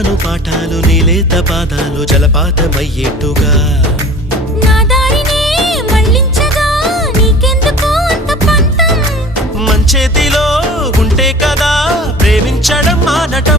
చెబుతాను పాఠాలు నీలేత పాదాలు జలపాతమయ్యేట్టుగా నా దారినే మళ్ళించగా నీకెందుకు అంత పంతం మంచేతిలో ఉంటే కదా ప్రేమించడం మానటం